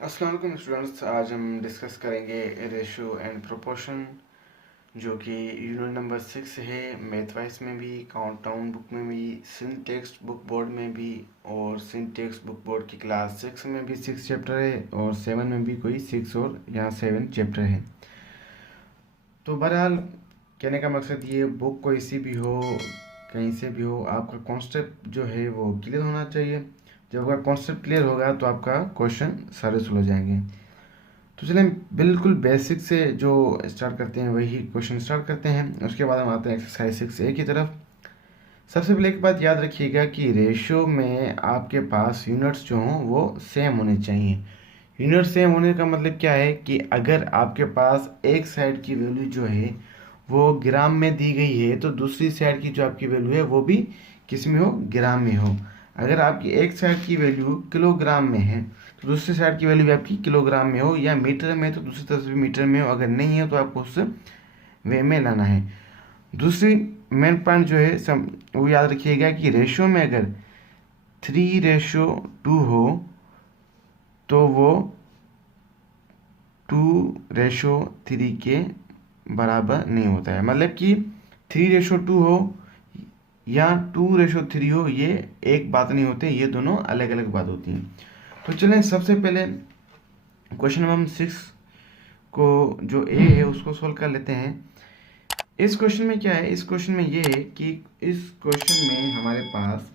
अस्सलाम वालेकुम स्टूडेंट्स। आज हम डिस्कस करेंगे रेशो एंड प्रोपोर्शन, जो कि यूनिट नंबर 6 है। मैथ वाइज में भी, काउंटडाउन बुक में भी, सिंध टेक्स्ट बुक बोर्ड में भी, और सिंध टेक्स्ट बुक बोर्ड की क्लास 6 में भी 6 चैप्टर है, और 7 में भी कोई 6 और यहाँ 7 चैप्टर है। तो बहरहाल कहने का मकसद ये, बुक कोई सी भी हो, कहीं से भी हो, आपका कॉन्सेप्ट जो है वो क्लियर होना चाहिए। जब आपका कॉन्सेप्ट क्लियर होगा तो आपका क्वेश्चन सारे सुलझ जाएंगे। तो चलें बिल्कुल बेसिक से जो स्टार्ट करते हैं वही क्वेश्चन स्टार्ट करते हैं। उसके बाद हम आते हैं एक्सरसाइज 6A की तरफ। सबसे पहले एक बात याद रखिएगा कि रेशियो में आपके पास यूनिट्स जो हों वो सेम होने चाहिए। यूनिट सेम होने का मतलब क्या है कि अगर आपके पास एक साइड की वैल्यू जो है वो ग्राम में दी गई है, तो दूसरी साइड की जो आपकी वैल्यू है वो भी किस में हो, ग्राम में हो। अगर आपकी एक साइड की वैल्यू किलोग्राम में है तो दूसरी साइड की वैल्यू भी आपकी किलोग्राम में हो, या मीटर में तो दूसरी तरफ से भी मीटर में हो। अगर नहीं है तो आपको उस वे में लाना है। दूसरी मेन पॉइंट जो है वो याद रखिएगा कि रेशियो में अगर 3:2 हो तो वो 2:3 के बराबर नहीं होता है। मतलब कि 3:2 हो या 2:3 हो, ये एक बात नहीं होते, ये दोनों अलग अलग बात होती हैं। तो चलें सबसे पहले क्वेश्चन नंबर 6 को जो ए है उसको सोल्व कर लेते हैं। इस क्वेश्चन में क्या है, इस क्वेश्चन में ये है कि इस क्वेश्चन में हमारे पास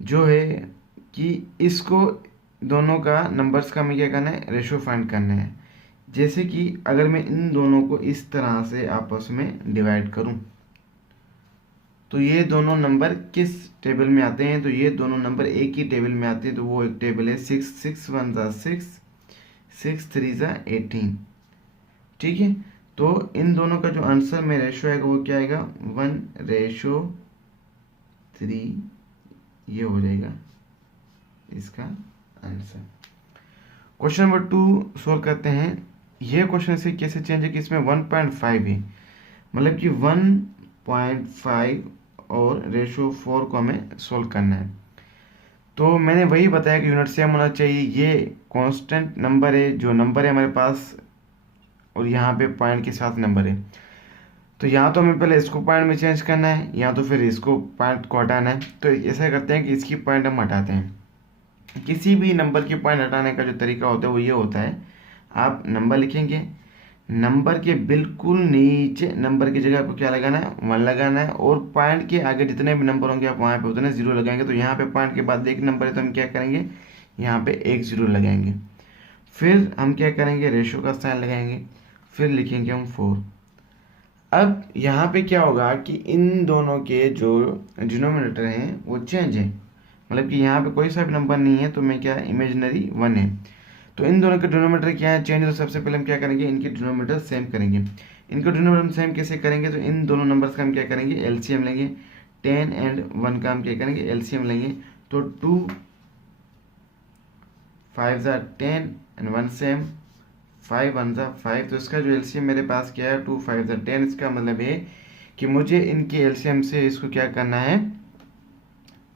जो है कि इसको दोनों का नंबर्स का हमें क्या करना है, रेशो फाइंड करना है। जैसे कि अगर मैं इन दोनों को इस तरह से आपस में डिवाइड करूं तो ये दोनों नंबर किस टेबल में आते हैं, तो ये दोनों नंबर एक ही टेबल में आते हैं। तो वो एक टेबल है 6, 6 1 ज़ा 6, 6 3 ज़ा 18। ठीक है, तो इन दोनों का जो आंसर में रेशो आएगा वो क्या आएगा, 1:3। ये हो जाएगा इसका आंसर। क्वेश्चन नंबर 2 सोल्व करते हैं। ये क्वेश्चन से कैसे चेंज है कि इसमें 1.5 है, मतलब कि 1.5 और रेशो 4 को हमें सोल्व करना है। तो मैंने वही बताया कि यूनिट सेम होना चाहिए। ये कांस्टेंट नंबर है, जो नंबर है हमारे पास, और यहाँ पे पॉइंट के साथ नंबर है। तो यहाँ तो हमें पहले इसको पॉइंट में चेंज करना है, या तो फिर इसको पॉइंट को हटाना है। तो ऐसा करते हैं कि इसकी पॉइंट हम हटाते हैं। किसी भी नंबर की पॉइंट हटाने का जो तरीका होता है वो ये होता है, आप नंबर लिखेंगे, नंबर के बिल्कुल नीचे नंबर की जगह आपको क्या लगाना है, 1 लगाना है, और पॉइंट के आगे जितने भी नंबर होंगे आप वहाँ पे उतने 0 लगाएंगे। तो यहाँ पे पॉइंट के बाद एक नंबर है तो हम क्या करेंगे, यहाँ पे एक 0 लगाएंगे। फिर हम क्या करेंगे, रेशो का साइन लगाएंगे, फिर लिखेंगे हम 4। अब यहाँ पे क्या होगा कि इन दोनों के जो डिनोमिनेटर हैं वो चेंज है, मतलब कि यहाँ पे कोई सा भी नंबर नहीं है तो मैं क्या, इमेजिनरी 1 है। तो इन दोनों के डिनोमिनेटर क्या है, चेंज। तो सबसे पहले हम क्या करेंगे, इनके डिनोमिनेटर सेम करेंगे। इनको डिनोमिनेटर हम सेम कैसे करेंगे, तो इन दोनों नंबर्स का हम क्या करेंगे, एलसीएम लेंगे। 10 एंड 1 का हम क्या करेंगे, एलसीएम लेंगे। तो 2 5 ज़ा 10 एंड 1 सेम, 5 1 ज़ा 5। तो इसका जो एलसीएम मेरे पास क्या है, 2 5 ज़ा 10। इसका मतलब है कि मुझे इनके एलसीएम से इसको क्या करना है,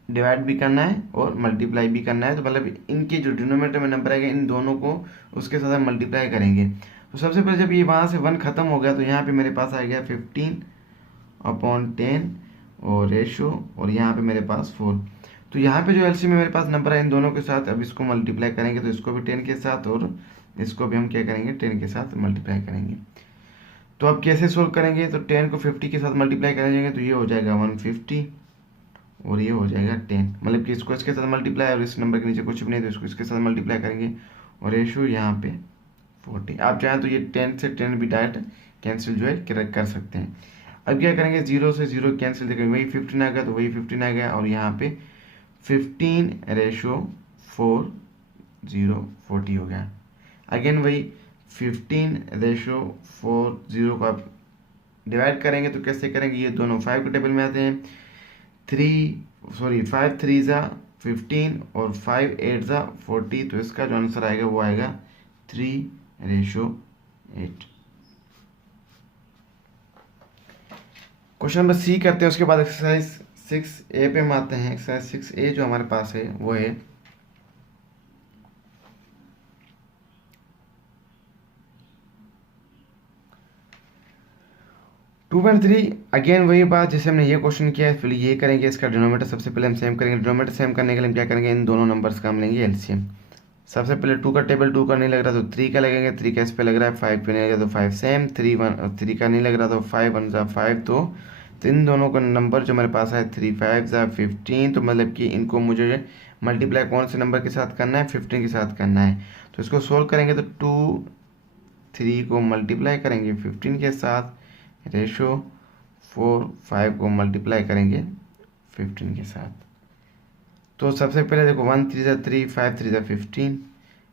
डिवाइड भी करना है और मल्टीप्लाई भी करना है। तो मतलब इनके जो डिनोमिनेटर में नंबर आएगा इन दोनों को उसके साथ हम मल्टीप्लाई करेंगे। तो सबसे पहले जब ये वहाँ से 1 खत्म हो गया तो यहाँ पे मेरे पास आ गया 15/10 और रेशो, और यहाँ पे मेरे पास 4। तो यहाँ पे जो एलसीएम में मेरे पास नंबर है इन दोनों के साथ, अब इसको मल्टीप्लाई करेंगे तो इसको भी 10 के साथ और इसको भी हम क्या करेंगे, 10 के साथ मल्टीप्लाई करेंगे। तो अब कैसे सोल्व करेंगे, तो 10 को 50 के साथ मल्टीप्लाई करेंगे तो ये हो जाएगा 150, और ये हो जाएगा 10। मतलब कि इसको इसके साथ मल्टीप्लाई, और इस नंबर के नीचे कुछ भी नहीं तो इसको इसके साथ मल्टीप्लाई करेंगे, और रेशो यहाँ पे 40। आप चाहें तो ये 10 से 10 भी डायरेक्ट कैंसिल जो है कर सकते हैं। अब क्या करेंगे, 0 से 0 कैंसिल, देखिए वही 15 आ गया तो वही 15 आ गया, और यहाँ पे 15:4 0 40 हो गया। अगेन वही 15:4 0 को आप डिवाइड करेंगे तो कैसे करेंगे, ये दोनों 5 के टेबल में आते हैं। 5 3 ज़ा 15 और 5 8 ज़ा 40। तो इसका जो आंसर आएगा वो आएगा 3:8। क्वेश्चन नंबर सी करते हैं, उसके बाद एक्सरसाइज 6A पे हम आते हैं। एक्सरसाइज 6A जो हमारे पास है वो है 2.3 अगेन वही बात जैसे हमने ये क्वेश्चन किया है, फिर ये करेंगे, इसका डिनोमीटर सबसे पहले हम सेम करेंगे। डिनोमीटर सेम करने के लिए हम क्या करेंगे, इन दोनों नंबर्स का हम लेंगे एलसीएम। सबसे पहले 2 का टेबल 2 का नहीं लग रहा तो 3 का लगेंगे, 3 का इस पे लग रहा है, 5 पे नहीं लगा तो 5 सेम, 3 का नहीं लग रहा तो 5 1 जा 5, तो इन दोनों का नंबर जो मेरे पास है 3 5 जा 15, तो मतलब कि इनको मुझे मल्टीप्लाई कौन से नंबर के साथ करना है, 15 के साथ करना है। तो इसको सोल्व करेंगे तो 2 3 को मल्टीप्लाई करेंगे 15 के साथ, रेशो 4 5 को मल्टीप्लाई करेंगे 15 के साथ। तो सबसे पहले देखो 1 3 जा 3, 5 3 जा 15,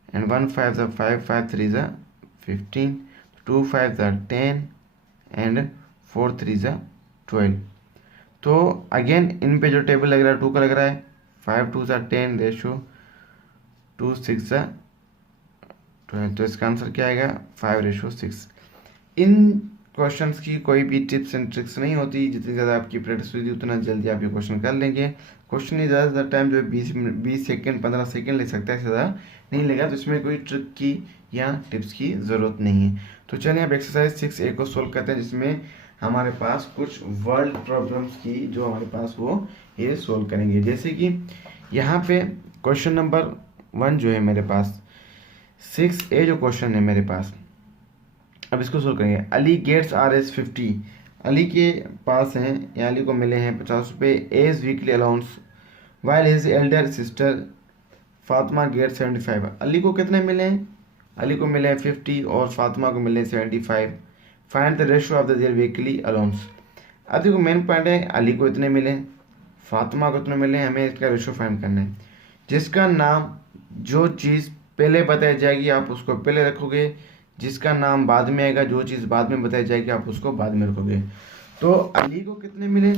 एंड 1 5 जा 5, 5 3 जा 15, 2 5 जा 10, एंड 4 3 जा 12। तो अगेन इन पे जो टेबल लग रहा है 2 का लग रहा है, 5 2 जा 10, रेशो 2 6 जा 12, तो इसका आंसर क्या आएगा 5:6। इन क्वेश्चंस की कोई भी टिप्स एंड ट्रिक्स नहीं होती, जितनी ज़्यादा आपकी प्रैक्टिस होगी उतना जल्दी आप ये क्वेश्चन कर लेंगे। क्वेश्चन नहीं ज़्यादा से ज़्यादा टाइम जो है 20 सेकेंड 15 सेकेंड ले सकता है, ज़्यादा नहीं लेगा, तो इसमें कोई ट्रिक की या टिप्स की ज़रूरत नहीं है। तो चलिए अब एक्सरसाइज 6A को सोल्व करते हैं, जिसमें हमारे पास कुछ वर्ल्ड प्रॉब्लम्स की जो हमारे पास वो ये सोल्व करेंगे। जैसे कि यहाँ पे क्वेश्चन नंबर 1 जो है मेरे पास 6A जो क्वेश्चन है मेरे पास, अब इसको सोल्व करेंगे। अली गेट्स Rs 50, अली के पास हैं या अली को मिले हैं 50 रुपये as weekly allowance, while his elder sister Fatima get 75। Ali को कितने मिले हैं, अली को मिले हैं 50 और फातिमा को मिले हैं 75। Find the ratio of the their weekly allowance. अब देखो मेन पॉइंट है, अली को इतने मिले हैं, फातिमा को इतने मिले हैं, हमें इसका रेशियो फाइंड करना है। जिसका नाम जो चीज़ पहले बताई जाएगी आप उसको पहले रखोगे, जिसका नाम बाद में आएगा, जो चीज़ बाद में बताई जाएगी आप उसको बाद में रखोगे। तो अली को कितने मिले,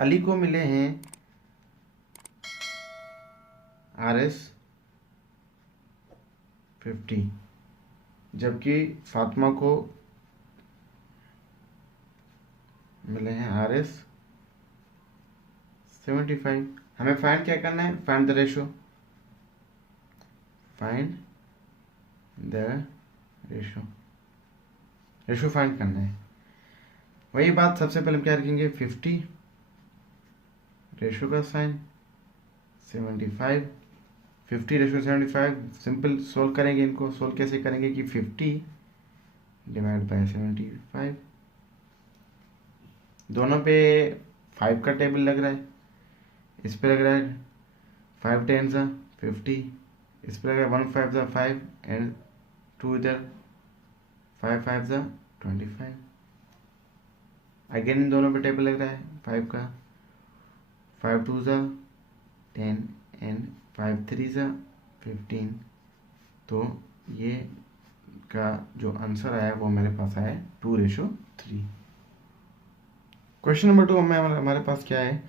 अली को मिले हैं Rs 50, जबकि फातिमा को मिले हैं Rs 75। हमें फाइंड क्या करना है, find the ratio, find the ratio, ratio find करना है। वही बात सबसे पहले हम क्या रखेंगे 50, रेशियो का साइन 75, 50 रेशियो 75। सिंपल सोल्व करेंगे, इनको सोल्व कैसे करेंगे कि 50 डिवाइड बाय 75, दोनों पे 5 का टेबल लग रहा है, इस पे लग रहा है 5 10 सा 50, इस पे लग रहा है 1 5 सा 5 एंड 2 इधर 5 5 सा 25। अगेन इन दोनों पे टेबल लग रहा है 5 का, 5 2 सा 10 एंड 5 3 सा 15। तो ये का जो आंसर आया वो मेरे पास आया 2:3। क्वेश्चन नंबर 2 में हमारे पास क्या है,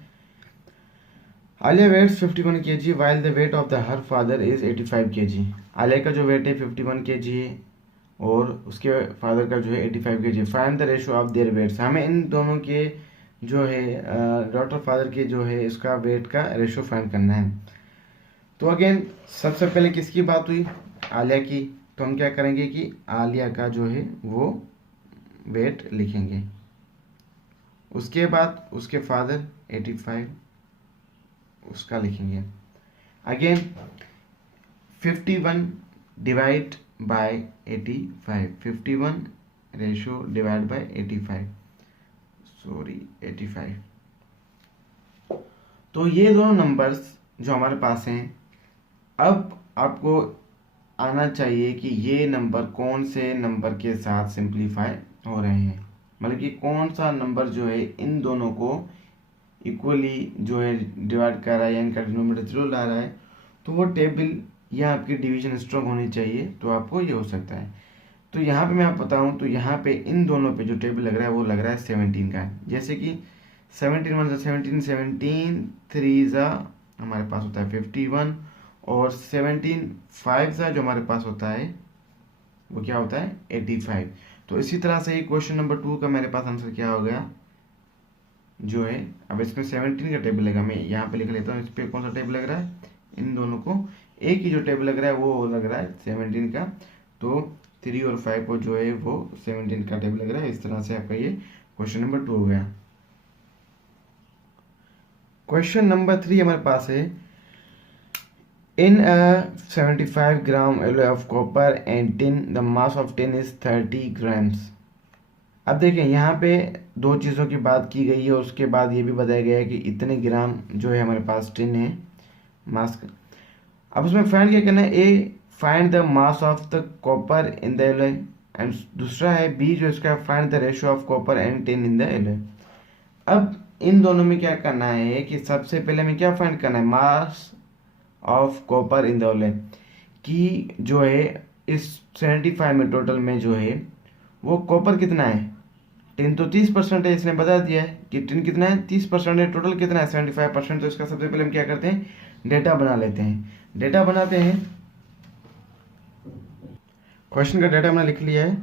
Aliya weights 51 kg while the weight of the her father is 85 kg। Aliya का जो वेट है 51 kg है और उसके फादर का जो है 85 kg। Find the ratio of their weights. हमें इन दोनों के जो है डॉटर फादर के जो है इसका वेट का रेशियो फाइंड करना है। तो अगेन सबसे पहले किसकी बात हुई, आलिया की, तो हम क्या करेंगे कि आलिया का जो है वो वेट लिखेंगे, उसके बाद उसके फादर 85 उसका लिखेंगे। Again 51 divide by 85, 51 ratio divide by 85, sorry 85। तो ये दोनों नंबर्स जो हमारे पास हैं, अब आपको आना चाहिए कि ये नंबर कौन से नंबर के साथ सिंप्लीफाई हो रहे हैं, मतलब कि कौन सा नंबर जो है इन दोनों को इक्वली जो है डिवाइड कर रहा है या इनका डिनोमिनेटर 0 ला रहा है। तो वो टेबल या आपकी डिवीजन स्ट्रॉन्ग होनी चाहिए, तो आपको ये हो सकता है। तो यहाँ पे मैं आप बताऊँ तो यहाँ पे इन दोनों पे जो टेबल लग रहा है वो लग रहा है 17 का, जैसे कि 17 1 17, 17 3 ज़ा हमारे पास होता है 51 और 17 5 ज़ा जो हमारे पास होता है वो क्या होता है 85। तो इसी तरह से ही क्वेश्चन नंबर 2 का मेरे पास आंसर क्या हो गया जो है, अब इसमें 17 का टेबल लगा, मैं यहाँ पे लिख लेता हूँ, इस पर कौन सा टेबल लग रहा है, इन दोनों को एक ही जो टेबल लग रहा है वो लग रहा है 17 का। तो 3 और 5 को जो है वो 17 का टेबल लग रहा है। इस तरह से आपका ये क्वेश्चन नंबर 2 हो गया। क्वेश्चन नंबर 3 हमारे पास है, इन अ 75 ग्राम alloy of copper and tin the mass of tin is 30 grams। अब देखें यहाँ पे दो चीज़ों की बात की गई है, उसके बाद ये भी बताया गया है कि इतने ग्राम जो है हमारे पास टिन है मास का। अब उसमें फाइंड क्या करना है, A find the mass of the copper in the alloy, and दूसरा है बी जो इसका find the ratio of copper and tin in the alloy. अब इन दोनों में क्या करना है कि सबसे पहले हमें क्या फाइंड करना है, mass of copper in the alloy, कि जो है इस 75 में टोटल में जो है वो कॉपर कितना है, टिन तो 30% है, इसने बता दिया है कि टिन कितना है 30% है, टोटल कितना है 75%। तो इसका सबसे पहले हम क्या करते हैं, डेटा बना लेते हैं। डेटा बनाते हैं, क्वेश्चन का डेटा हमने लिख लिया है।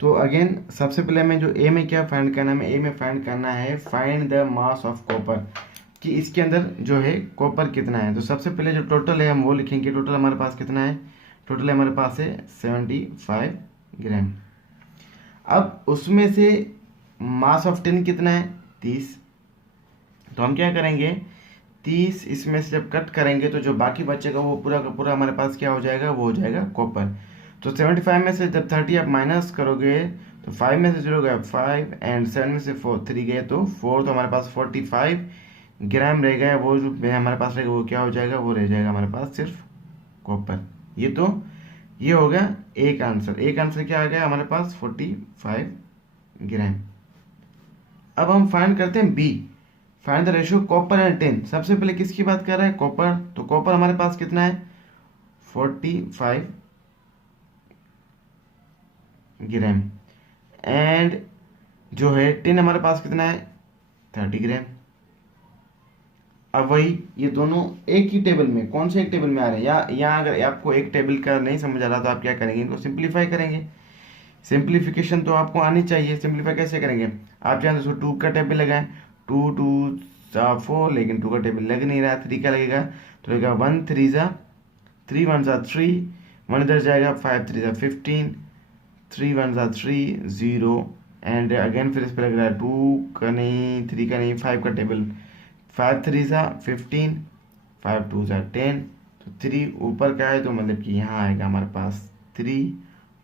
तो अगेन सबसे पहले हमें जो ए में क्या फाइंड करना है, हमें ए में फाइंड करना है find the mass of copper, कि इसके अंदर जो है कॉपर कितना है। तो सबसे पहले जो टोटल है हम वो लिखेंगे, टोटल हमारे पास कितना है, टोटल हमारे पास है 75 ग्राम। अब उसमें से मास ऑफ टिन कितना है 30, तो हम क्या करेंगे 30 इसमें से जब कट करेंगे तो जो बाकी बचेगा वो पूरा का पूरा हमारे पास क्या हो जाएगा, वो हो जाएगा कॉपर। तो 75 में से जब 30 आप माइनस करोगे तो 5 में से 0 गया 5 एंड 7 में से 3 गए तो 4, तो हमारे पास 45 ग्राम रह गया। वो जो हमारे पास रहेगा वो क्या हो जाएगा, वो रह जाएगा हमारे पास सिर्फ कॉपर। ये हो गया एक आंसर। एक आंसर क्या आ गया हमारे पास 45 ग्राम। अब हम फाइंड करते हैं B, find the ratio copper and tin. सबसे पहले किसकी बात कर रहा है, कॉपर। तो कॉपर हमारे पास कितना है 45 ग्राम, एंड जो है टिन हमारे पास कितना है 30 ग्राम। अब वही ये दोनों एक ही टेबल में, कौन से एक टेबल में आ रहे हैं, या यहाँ अगर आपको एक टेबल का नहीं समझ आ रहा तो आप क्या करेंगे, इनको सिंप्लीफाई करेंगे। सिंप्लीफिकेशन तो आपको आनी चाहिए। सिंप्लीफाई कैसे करेंगे, आप चाहें तो 2 का टेबल लगाएं, 2 2 4, लेकिन 2 का टेबल लग नहीं रहा, 3 का लगेगा तो लगेगा 1 3 3 1 3, 1 इधर जाएगा 5 3 15, 3 1 3 0, एंड अगेन फिर इस पर लग रहा है 2 का नहीं, 3 का नहीं, 5 का टेबल, 5 3 15, 5 2 10, तो 3 ऊपर का है तो मतलब कि यहाँ आएगा हमारे पास 3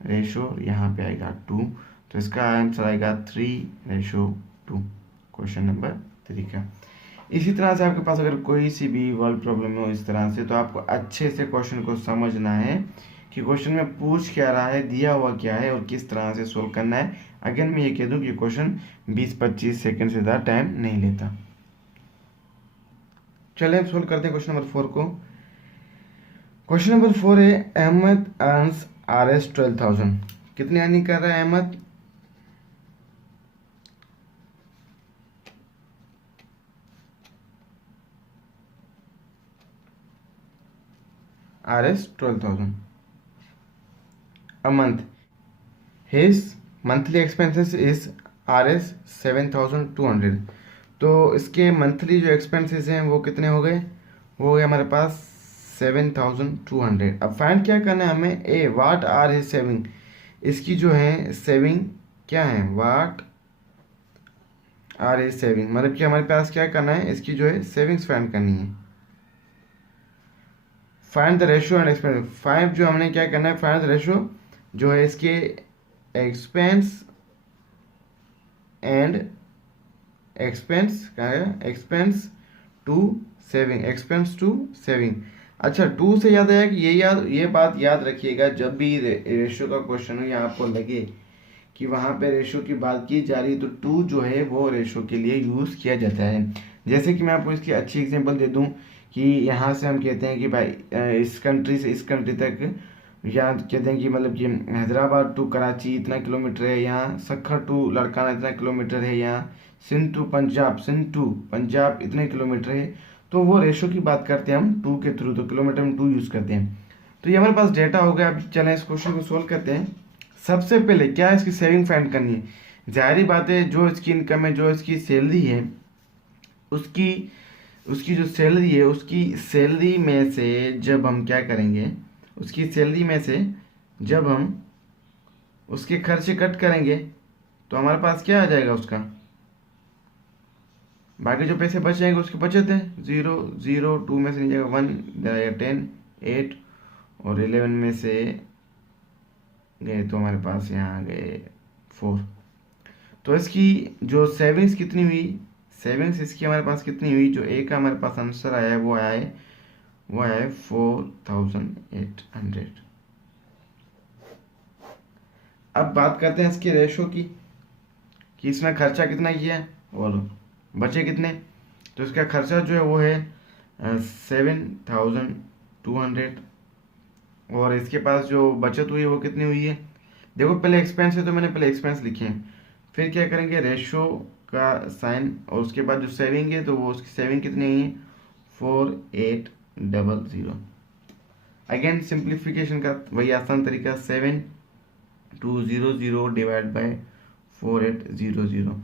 रेशो, यहाँ पे आएगा 2, तो इसका आंसर आएगा 3:2, क्वेश्चन नंबर 3 का। इसी तरह से आपके पास अगर कोई सी भी वर्ड प्रॉब्लम हो इस तरह से, तो आपको अच्छे से क्वेश्चन को समझना है कि क्वेश्चन में पूछ क्या रहा है, दिया हुआ क्या है और किस तरह से सोल्व करना है। अगेन मैं ये कह दूं कि क्वेश्चन 20-25 सेकंड से ज़्यादा टाइम नहीं लेता। चलिए हम सोल्व करते हैं क्वेश्चन नंबर 4 को। क्वेश्चन नंबर 4 है, अहमद अर्न्स RS 12,000। कितने अर्निंग कर रहा है Ahmad, RS 12,000 a month. His monthly expenses is RS 7,200। तो इसके मंथली जो एक्सपेंसेस हैं वो कितने हो गए, वो हो गए हमारे पास 7,200। अब फाइंड क्या करना है हमें, ए वाट आर हिज सेविंग, इसकी जो है सेविंग क्या है, वाट आर हिज सेविंग, मतलब कि हमारे पास क्या करना है, इसकी जो है सेविंग्स फाइंड करनी है। Find the ratio and expense, 5 जो हमने क्या करना है, फाइंड द रेशियो जो है इसके एक्सपेंस एंड एक्सपेंस क्या है, expense to saving, expense to saving. अच्छा 2 से याद आया कि ये बात याद रखिएगा, जब भी रेशियो का क्वेश्चन हो या आपको लगे कि वहाँ पे रेशियो की बात की जा रही है तो 2 जो है वो रेशियो के लिए यूज़ किया जाता है। जैसे कि मैं आपको इसकी अच्छी एग्जांपल दे दूँ कि यहाँ से हम कहते हैं कि भाई इस कंट्री से इस कंट्री तक, या कहते हैं कि मतलब कि हैदराबाद टू कराची इतना किलोमीटर है, यहाँ सखर टू लड़काना इतना किलोमीटर है, यहाँ सिंध टू पंजाब इतने किलोमीटर है। तो वो रेशो की बात करते हैं हम 2 के थ्रू, तो किलोमीटर में 2 यूज़ करते हैं। तो ये हमारे पास डेटा हो गया। अब चलें इस क्वेश्चन को सोल्व करते हैं। सबसे पहले क्या इसकी सेविंग फाइंड करनी है, जाहिर बात है जो इसकी इनकम है, जो इसकी सैलरी है, उसकी जो सैलरी है, उसकी सैलरी में से जब हम क्या करेंगे, उसकी सैलरी में से जब हम उसके खर्चे कट करेंगे तो हमारे पास क्या आ जाएगा उसका, बाकी जो पैसे बच जाएंगे उसकी बचत है। 0 0 2 में से नहीं जाएगा 1, जाएगा 10 8 और 11 में से गए तो हमारे पास यहाँ आ गए 4। तो इसकी जो सेविंग्स कितनी हुई, सेविंग्स इसकी हमारे पास कितनी हुई, जो ए का हमारे पास आंसर आया है वो आया है 4800। अब बात करते हैं इसके रेशो की, कि इसमें खर्चा कितना किया है, बोलो बचे कितने। तो इसका खर्चा जो है वो है 7200 और इसके पास जो बचत हुई है वो कितनी हुई है। देखो पहले एक्सपेंस है तो मैंने पहले एक्सपेंस लिखे हैं, फिर क्या करेंगे रेशो का साइन और उसके बाद जो सेविंग है तो वो उसकी सेविंग कितनी आई है 4800। अगेन सिंप्लीफिकेशन का वही आसान तरीका 7200 डिवाइड बाय 4800।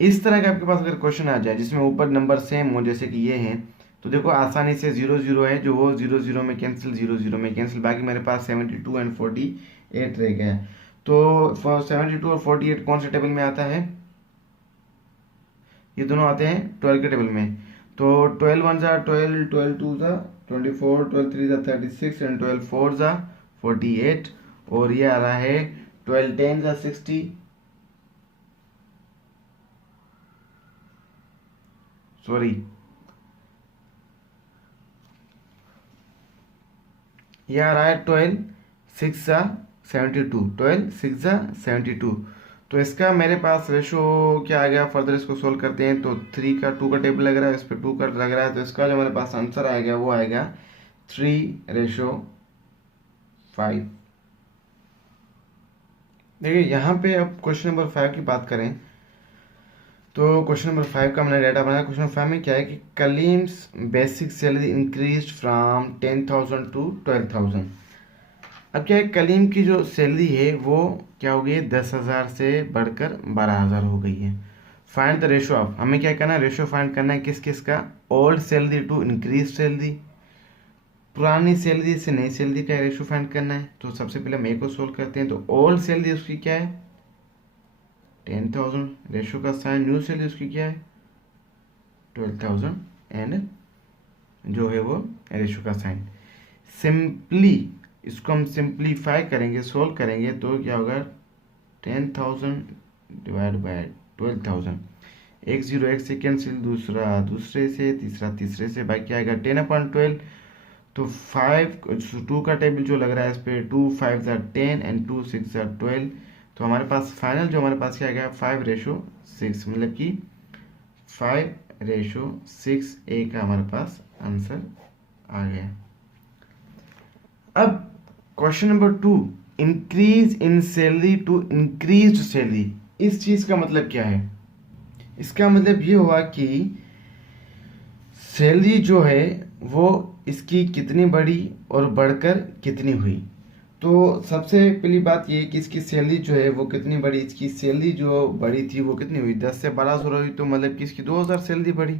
इस तरह का आपके पास अगर क्वेश्चन आ जाए जिसमें ऊपर नंबर सेम हो जैसे कि ये हैं, तो देखो आसानी से 0 है जो वो 0 में कैंसिल, 0 में कैंसिल, बाकी मेरे पास 72 एंड 48 रह गया है। तो 72 और 48 कौन से टेबल में आता है, ये दोनों आते हैं 12 के टेबल में। तो 12 1 जा 12, 12 2 जा 24, 12 3 जा 36 एंड 12 4 जा 48 और ये आ रहा है 12 10 जा 60, सॉरी ये आ रहा है 12 6 जा 72, 12 6 जा 72। तो इसका मेरे पास रेशो क्या आ गया, फर्दर इसको सोल्व करते हैं तो 3 का 2 का टेबल लग रहा है, इस पर 2 का लग रहा है, तो इसका जो हमारे पास आंसर आएगा वो आएगा 3:5। देखिए यहाँ पे अब क्वेश्चन नंबर 5 की बात करें तो क्वेश्चन नंबर 5 का मैंने डाटा बनाया। क्वेश्चन नंबर 5 में क्या है कि Kaleem's basic salary increase from 10,000 to 12,000। अब क्या है, कलीम की जो सैलरी है वो क्या हो गई है 10,000 से बढ़कर 12,000 हो गई है। फाइंड द रेशो ऑफ, हमें क्या करना है रेशो फाइंड करना है किस किस का, old salary to increase salary, पुरानी सैलरी से नई सैलरी का रेशो फाइंड करना है। तो सबसे पहले हम ए को सोल्व करते हैं। तो ओल्ड सैलरी उसकी क्या है 10,000, रेशो का साइन, न्यू सैलरी उसकी क्या है 12,000 एंड जो है वो रेशो का साइन। सिंपली इसको हम सिंप्लीफाई करेंगे, सोल्व करेंगे तो क्या होगा 10,000 डिवाइड बाय 12,000, एक जीरो एक से कैंसिल, दूसरा दूसरे से, तीसरा तीसरे से, बाकी आएगा 10/12। तो 5 2 का टेबल जो लग रहा है इस पर 2 5 ज़ा 10 एंड 2 6 ज़ा 12। तो हमारे पास फाइनल जो हमारे पास क्या आ गया 5:6, मतलब कि 5:6 ए का हमारे पास आंसर आ गया। अब question number 2, increase in salary to increase salary, इस चीज का मतलब क्या है। इसका मतलब ये हुआ कि सैलरी जो है वो इसकी कितनी बढ़ी और बढ़कर कितनी हुई। तो सबसे पहली बात ये कि इसकी सैलरी जो है वो कितनी बढ़ी, इसकी सैलरी जो बढ़ी थी वो कितनी हुई 10 से 1200 हुई, तो मतलब कि इसकी 2,000 सैलरी बढ़ी।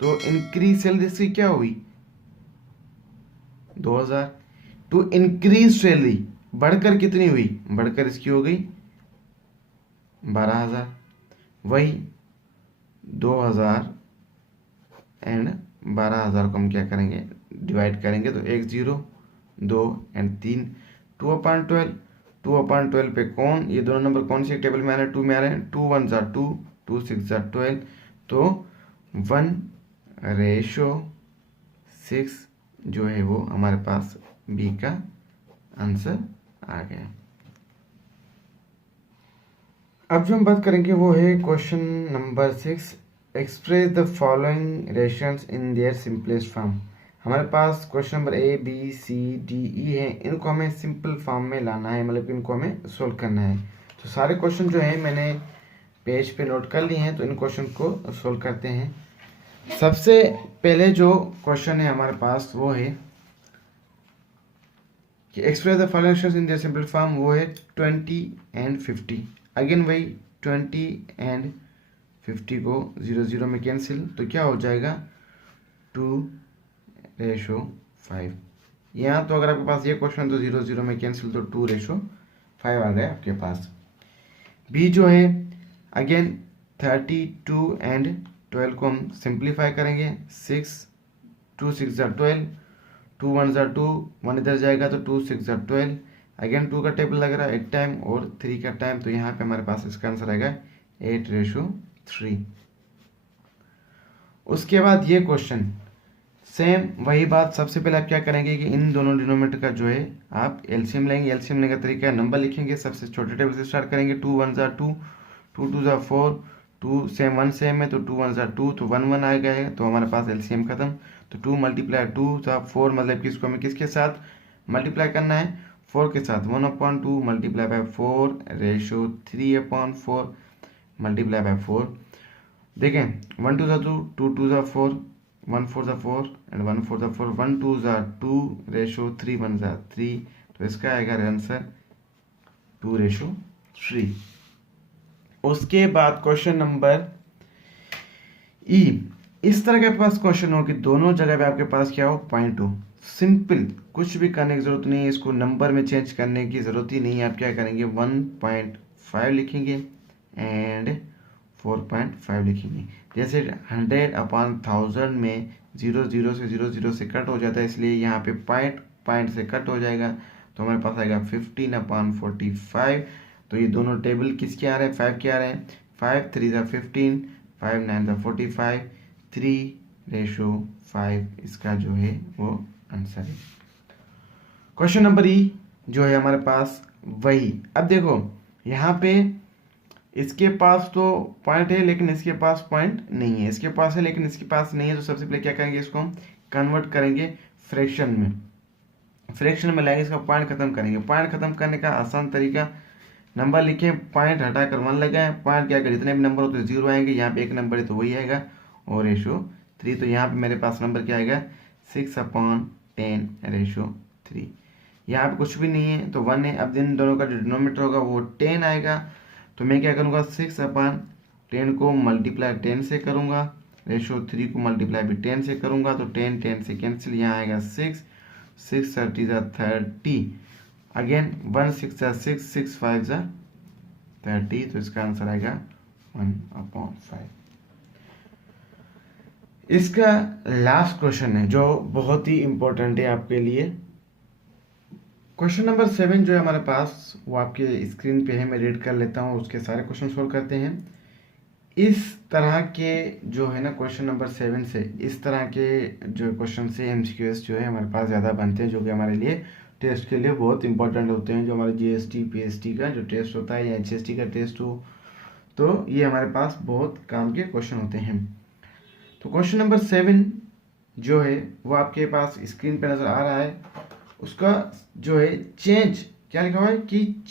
तो इंक्रीज सैलरी इसकी क्या हुई 2,000। टू इंक्रीज सैलरी बढ़कर कितनी हुई, बढ़कर इसकी हो गई 12,000। वही 2,000 एंड 12,000 को हम क्या करेंगे डिवाइड करेंगे, तो 1 0 2 एंड 3, 2/12, 2/12 पे कौन, ये दोनों नंबर कौन से टेबल में आ रहे हैं 2 में आ रहे हैं, 2 1 ज़ा 2, 2 6 ज़ा 12, तो 1:6 जो है वो हमारे पास बी का आंसर आ गया। अब जो हम बात करेंगे वो है question number 6, express the following ratios in their simplest form. हमारे पास question number A B C D E है, इनको हमें सिंपल फॉर्म में लाना है, मतलब कि इनको हमें सोल्व करना है। तो सारे क्वेश्चन जो है मैंने पेज पे नोट कर लिए हैं, तो इन क्वेश्चन को सोल्व करते हैं। सबसे पहले जो क्वेश्चन है हमारे पास वो है कि express the following ratios in their simple form, वो है 20 एंड 50। अगेन वही 20 एंड 50 को 0 0 में कैंसिल, तो क्या हो जाएगा 2:5। यहाँ तो अगर आपके पास ये क्वेश्चन तो 0 0 में कैंसिल, तो 2:5 5 आ गया आपके पास। बी जो है अगेन 32 एंड 12 को हम सिंप्लीफाई करेंगे। 6 2 6 ज़ा 12, 2 1 ज़ा 2, 1 इधर जाएगा तो 2 6 ज़ा 12। अगेन 2 का टेबल लग रहा है एक टाइम और 3 का टाइम, तो यहाँ पे हमारे पास इसका आंसर आएगा 8:3। उसके बाद ये क्वेश्चन सेम वही बात, सबसे पहले आप क्या करेंगे कि इन दोनों डिनोमिनेटर का जो है आप एलसीएम लेंगे। एलसीएम लेने का तरीका है, नंबर लिखेंगे, सबसे छोटे टेबल से स्टार्ट करेंगे। 2 1 ज़ा 2, 2 2 ज़ा 4, 2 सेम 1 सेम है तो 2 1 ज़ा 2, तो 1 1 आ गया है, तो हमारे पास एलसीएम खत्म। तो 2 × 2 ज़ा 4, मतलब कि इसको हमें किसके साथ मल्टीप्लाई करना है, 4 के साथ। 1/2 multiply by 4 ratio 3/4 multiply by 4। देखें 1 2 ज़ा 2, 2 2 ज़ा 4, 1 4 ज़ा 4 एंड 1 4 ज़ा 4, 1 2 ज़ा 2 रेशो 3 1 ज़ा 3, तो इसका आएगा आंसर 2:3। उसके बाद क्वेश्चन नंबर ई, इस तरह के पास क्वेश्चन हो कि दोनों जगह पे आपके पास क्या हो, पॉइंट हो। सिंपल, कुछ भी करने की जरूरत नहीं है, इसको नंबर में चेंज करने की जरूरत ही नहीं है। आप क्या करेंगे 1.5 लिखेंगे एंड 4.5 लिखेंगे। जैसे 100/1000 में 0 से 0 से कट हो जाता है, इसलिए यहाँ पे पॉइंट से कट हो जाएगा, तो हमारे पास आएगा 15/45। तो ये दोनों टेबल किसके आ रहे हैं, 5 के आ रहे हैं। 5 3 ज़ा 15, 5 9 ज़ा 45, 3:5 इसका जो है वो आंसर है। क्वेश्चन नंबर ई जो है हमारे पास वही। अब देखो यहाँ पे इसके पास तो पॉइंट है लेकिन इसके पास पॉइंट नहीं है, इसके पास है लेकिन इसके पास नहीं है, तो सबसे पहले क्या करेंगे, इसको हम कन्वर्ट करेंगे फ्रैक्शन में। फ्रैक्शन में लाएंगे, इसका पॉइंट खत्म करेंगे। पॉइंट खत्म करने का आसान तरीका, नंबर लिखे, पॉइंट हटाकर 1 लगाए, पॉइंट क्या कर जितने भी नंबर होते हैं 0 आएंगे, यहाँ पे एक नंबर है तो वही आएगा, और रेशो 3, तो यहाँ पे मेरे पास नंबर क्या आएगा 6/10:3। यहाँ पे कुछ भी नहीं है तो 1 है। अब इन दोनों का जो डिनोमीटर होगा वो 10 आएगा, तो मैं क्या करूँगा 6/10 को मल्टीप्लाई 10 से करूँगा, रेशो 3 को मल्टीप्लाई भी 10 से करूँगा, तो 10 10 से कैंसिल, यहाँ आएगा 6 6 30 ज़ा 30, अगेन 1 6 ज़ा 6, 6 5 ज़ा 30, तो इसका आंसर आएगा 1/5। इसका लास्ट क्वेश्चन है जो बहुत ही इंपॉर्टेंट है आपके लिए। क्वेश्चन नंबर 7 जो है हमारे पास वो आपके स्क्रीन पे है, मैं रीड कर लेता हूँ, उसके सारे क्वेश्चन सोल्व करते हैं। इस तरह के जो है ना क्वेश्चन नंबर 7 से इस तरह के जो क्वेश्चन से एमसीक्यूएस जो है हमारे पास ज़्यादा बनते हैं, जो कि हमारे लिए टेस्ट के लिए बहुत इंपॉर्टेंट होते हैं। जो हमारे जीएसटी पीएसटी का जो टेस्ट होता है या एचएसटी का टेस्ट हो, तो ये हमारे पास बहुत काम के क्वेश्चन होते हैं। तो क्वेश्चन नंबर 7 जो है वो आपके पास स्क्रीन पे नज़र आ रहा है। उसका जो है चेंज क्या लिखा हुआ है कि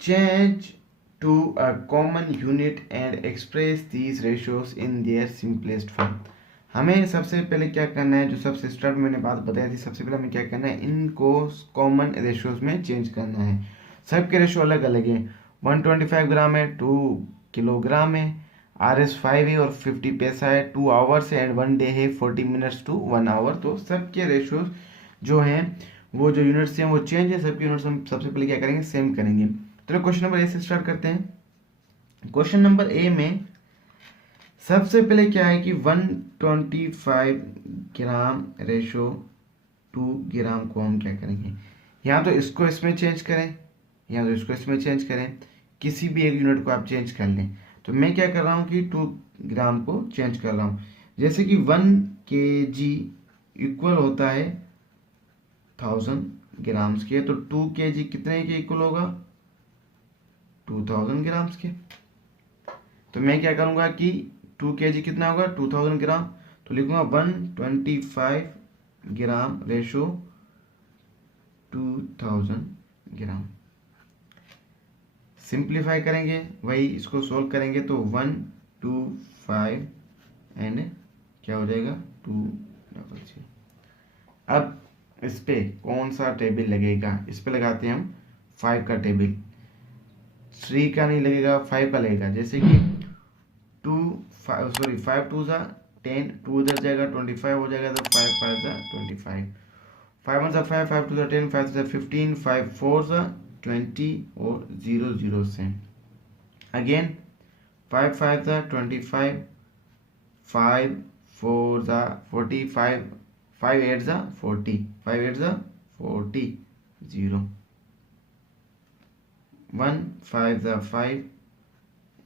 change to a common unit and express these ratios in their simplest form. हमें सबसे पहले क्या करना है, जो सबसे स्टार्ट में मैंने बात बताई थी, सबसे पहले हमें क्या करना है, इनको कॉमन रेशियोज में चेंज करना है। सबके रेशियो अलग अलग है, 125 ग्राम है, 2 किलोग्राम है, RS 5 है और 50 पैसा है, 2 आवर्स है एंड 1 डे है, 40 मिनट्स टू 1 आवर। तो सबके रेशियोज जो हैं वो जो यूनिट्स हैं वो चेंज है, सबके यूनिट्स हम सबसे पहले क्या करेंगे, सेम करेंगे। तो क्वेश्चन नंबर ए से स्टार्ट करते हैं। क्वेश्चन नंबर ए में सबसे पहले क्या है कि 125 ग्राम रेशो 2 ग्राम को हम क्या करेंगे, या तो इसको इसमें चेंज करें या तो इसको इसमें चेंज करें, किसी भी एक यूनिट को आप चेंज कर लें। तो मैं क्या कर रहा हूँ कि 2 ग्राम को चेंज कर रहा हूँ। जैसे कि 1 kg इक्वल होता है 1000 ग्राम्स के, तो 2 kg कितने के इक्वल होगा, 2000 ग्राम्स के। तो मैं क्या करूँगा कि 2 kg कितना होगा 2000 ग्राम, तो लिखूंगा 125 ग्राम रेशो 2000 ग्राम। सिंप्लीफाई करेंगे, वही इसको सोल्व करेंगे, तो 125 एंड क्या हो जाएगा 266। अब इस पे कौन सा टेबल लगेगा, इस पे लगाते हैं हम 5 का टेबल। 3 का नहीं लगेगा, 5 का लगेगा। जैसे कि 5 2 ज़ा 10, 2 इधर जाएगा 25 हो जाएगा, तो 5 5 ज़ा 25, 5 1 5, 5 2 10, 5 3 15, 5 4 20 और 0 0 से अगेन 5 5 25, 5 4 45, 5 8 40, 5 8 40, 0 1 5 5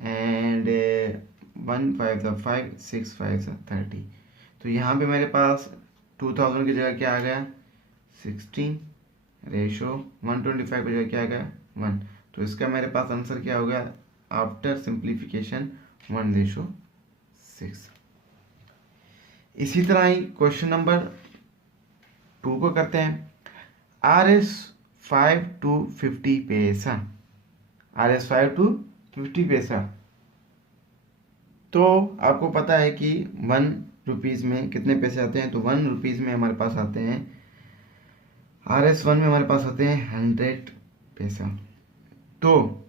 एंड 1 5 5, 6 5 30। तो यहाँ पे मेरे पास 2000 की जगह क्या आ गया 16 रेशो 125 की जगह क्या आ गया 1। तो इसका मेरे पास आंसर क्या हो गया आफ्टर सिंप्लीफिकेशन 1:6। इसी तरह ही क्वेश्चन नंबर 2 को करते हैं। RS 5 to 50 पैसा, RS 5 to 50 पैसा। तो आपको पता है कि 1 रुपीज़ में कितने पैसे आते हैं, तो 1 रुपीज़ में हमारे पास आते हैं RS 1 में हमारे पास आते हैं 100 पैसा। तो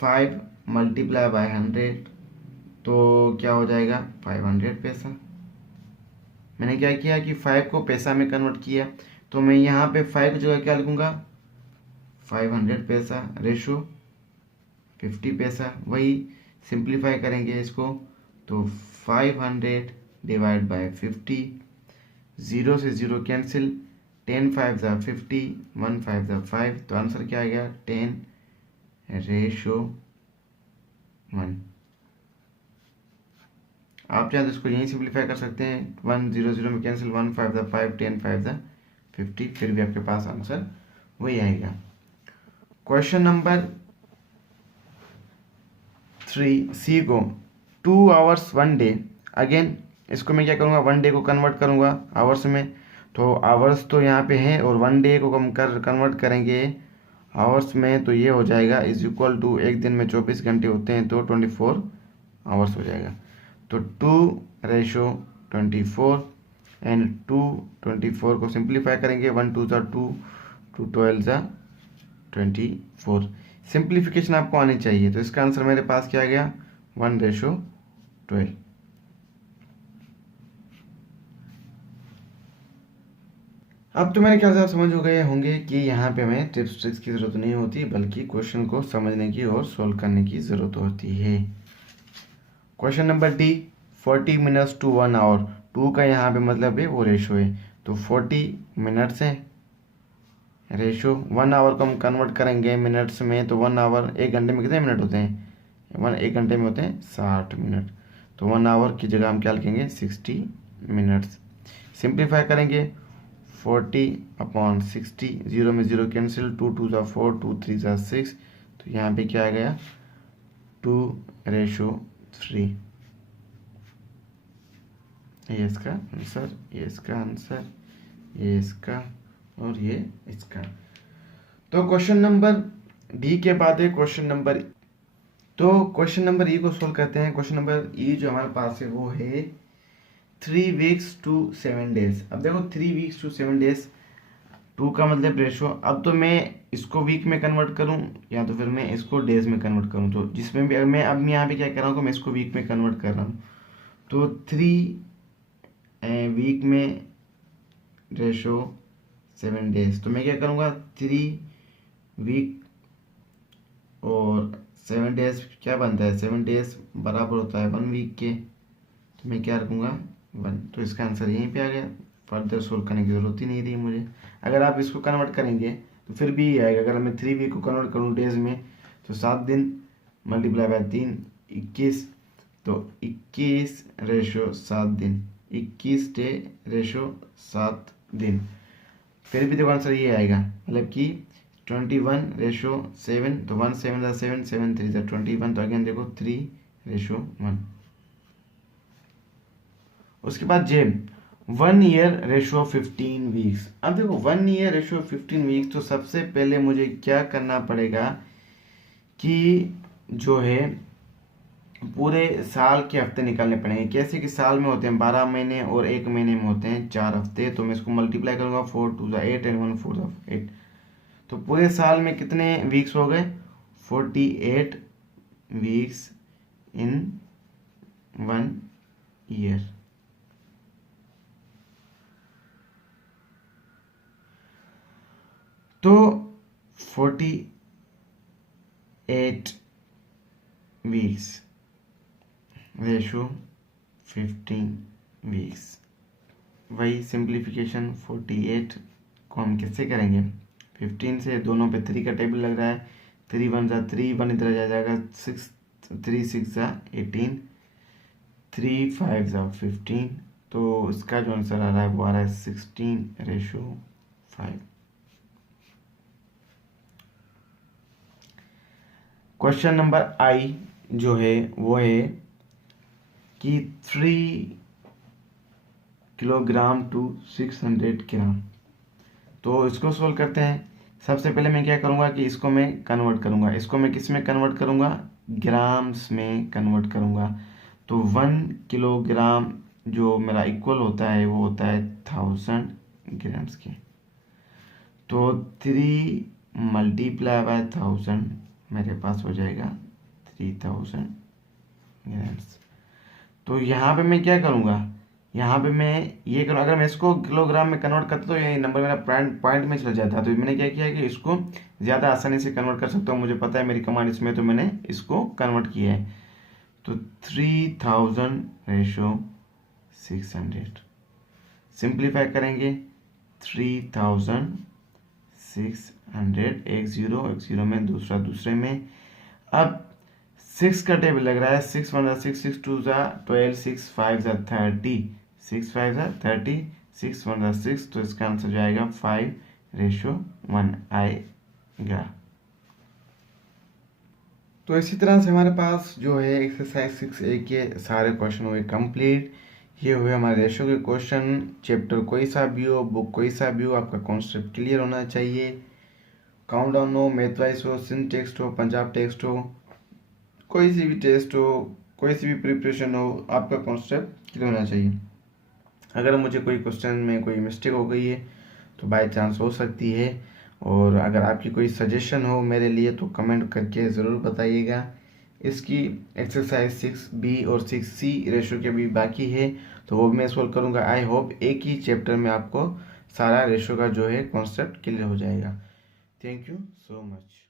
5 मल्टीप्लाई बाय 100 तो क्या हो जाएगा 500 पैसा। मैंने क्या किया कि 5 को पैसा में कन्वर्ट किया, तो मैं यहाँ पे 5 की जगह क्या लिखूँगा 500 पैसा रेशो 50 पैसा। वही सिंप्लीफाई करेंगे इसको, तो 500 डिवाइड बाय 50, 0 से 0 कैंसिल, 10 5 50, 1 5 5, तो आंसर क्या आ गया 10:1। आप चाहे तो इसको यहीं सिंप्लीफाई कर सकते हैं, 1 0 0 में कैंसिल, 1 5 5, 10 5 50, फिर भी आपके पास आंसर वही आएगा। क्वेश्चन नंबर 3 सी को 2 hours 1 day। अगेन इसको मैं क्या करूँगा 1 डे को कन्वर्ट करूँगा आवर्स में, तो आवर्स तो यहाँ पे है और 1 डे को हम कन्वर्ट करेंगे आवर्स में, तो ये हो जाएगा इज इक्वल टू एक दिन में 24 घंटे होते हैं तो 24 आवर्स हो जाएगा। तो 2:24 एंड 2 24 को सिंप्लीफाई करेंगे, 1 2 2, 2 12 24। सिंप्लीफिकेशन आपको आनी चाहिए, तो इसका आंसर मेरे पास क्या आ गया 1:12। अब तो मेरे ख्याल से आप समझ हो गए होंगे कि यहाँ पे हमें टिप्स ट्रिक्स की ज़रूरत नहीं होती, बल्कि क्वेश्चन को समझने की और सोल्व करने की ज़रूरत होती है। Question number D 40 minutes to 1 hour. 2 का यहाँ पे मतलब है वो रेशो है, तो 40 मिनट्स है रेशो। 1 आवर को हम कन्वर्ट करेंगे मिनट्स में, तो 1 आवर 1 घंटे में कितने मिनट होते हैं 1 घंटे में होते हैं 60 मिनट। तो 1 आवर की जगह हम क्या लिखेंगे 60 मिनट्स। सिंप्लीफाई करेंगे 40/60, 0 में 0 कैंसिल, 2 2 4, 2 3 6, तो यहाँ पे क्या आ गया 2:3। ये इसका आंसर, ये इसका आंसर, ये इसका और ये इसका। तो क्वेश्चन नंबर डी के बाद है क्वेश्चन नंबर, तो क्वेश्चन नंबर ई को सोल्व करते हैं। क्वेश्चन नंबर ई जो हमारे पास है वो है 3 weeks to 7 days। अब देखो 3 weeks to 7 days, 2 का मतलब रेशो। अब तो मैं इसको वीक में कन्वर्ट करूं या तो फिर मैं इसको डेज में कन्वर्ट करूं, तो जिसमें भी मैं अब यहाँ पे क्या कर रहा हूँ, मैं इसको वीक में कन्वर्ट कर रहा हूँ। तो 3 वीक में रेशो 7 डेज, तो मैं क्या करूँगा 3 वीक और 7 डेज क्या बनता है 7 डेज बराबर होता है 1 वीक के, तो मैं क्या रखूँगा 1। तो इसका आंसर यहीं पे आ गया, फर्दर सोल्व करने की ज़रूरत ही नहीं रही मुझे। अगर आप इसको कन्वर्ट करेंगे तो फिर भी ये आएगा। अगर मैं 3 वीक को कन्वर्ट करूँ डेज में, तो 7 दिन मल्टीप्लाई बाय 3 21, तो 21:7 दिन, 21 डे रेशो 7 दिन। फिर भी देखो आंसर ये आएगा, मतलब कि 21:7, तो 1 7 7, 7 3 21, तो अगेन देखो 3:1। उसके बाद जे 1 ईयर रेशो 15 वीक्स। अब देखो 1 ईयर रेशो 15 वीक्स, तो सबसे पहले मुझे क्या करना पड़ेगा कि जो है पूरे साल के हफ्ते निकालने पड़ेंगे। कैसे कि साल में होते हैं 12 महीने और 1 महीने में होते हैं 4 हफ्ते, तो मैं इसको मल्टीप्लाई करूँगा 4 2 8 एंड 1 4 8, तो पूरे साल में कितने वीक्स हो गए 48 weeks in 1 year. 48 weeks ratio 15 weeks. वही सिंप्लीफिकेशन 48 को हम कैसे करेंगे, 15 से दोनों पे 3 का टेबल लग रहा है, 3 1 जा 3 1 इधर जा जाएगा 6, 3 6 जा 18, 3 5 जा 15, तो इसका जो आंसर आ रहा है वो आ रहा है 16:5। क्वेश्चन नंबर आई जो है वो है कि 3 किलोग्राम टू 600 ग्राम। तो इसको सोल्व करते हैं। सबसे पहले मैं क्या करूँगा कि इसको मैं कन्वर्ट करूँगा, इसको मैं किस में कन्वर्ट करूँगा, ग्राम्स में कन्वर्ट करूँगा। तो 1 किलोग्राम जो मेरा इक्वल होता है वो होता है 1000 ग्राम्स के। तो 3 मल्टीप्लाई बाय 1000 मेरे पास हो जाएगा 3000 ग्राम्स। तो यहाँ पे मैं क्या करूँगा, यहाँ पे मैं ये करूँ, अगर मैं इसको किलोग्राम में कन्वर्ट करता तो ये नंबर मेरा पॉइंट में चला जाता। तो मैंने क्या किया कि इसको ज़्यादा आसानी से कन्वर्ट कर सकता हूँ, मुझे पता है मेरी कमांड इसमें, तो मैंने इसको कन्वर्ट किया है। तो 3000 रेशो 600 सिंप्लीफाई करेंगे, 3600, एक जीरो में, दूसरा दूसरे में। अब 6 का टेबल लग रहा है, 6 1 6, 6 2 12, 6 5 30, 6 5 30, 6 1 6, तो इसका आंसर जाएगा 5:1 आएगा। तो इसी तरह से हमारे पास जो है एक्सरसाइज 6A के सारे क्वेश्चन हुए कंप्लीट। ये हुए हमारे रेशो के क्वेश्चन। चैप्टर कोई सा भी हो, बुक कोई सा भी हो, आपका कॉन्सेप्ट क्लियर होना चाहिए। काउंटडाउन हो, मैथ वाइज हो, सिंध टेक्स्ट हो, पंजाब टेक्स्ट हो, कोई सी भी टेस्ट हो, कोई सी भी प्रिपरेशन हो, आपका कॉन्सेप्ट क्लियर होना चाहिए। अगर मुझे कोई क्वेश्चन में कोई मिस्टेक हो गई है तो बाय चांस हो सकती है, और अगर आपकी कोई सजेशन हो मेरे लिए तो कमेंट करके ज़रूर बताइएगा। इसकी एक्सरसाइज 6B और 6C रेशो के भी बाकी है, तो वो भी मैं सॉल्व करूँगा। आई होप एक ही चैप्टर में आपको सारा रेशो का जो है कॉन्सेप्ट क्लियर हो जाएगा। Thank you so much.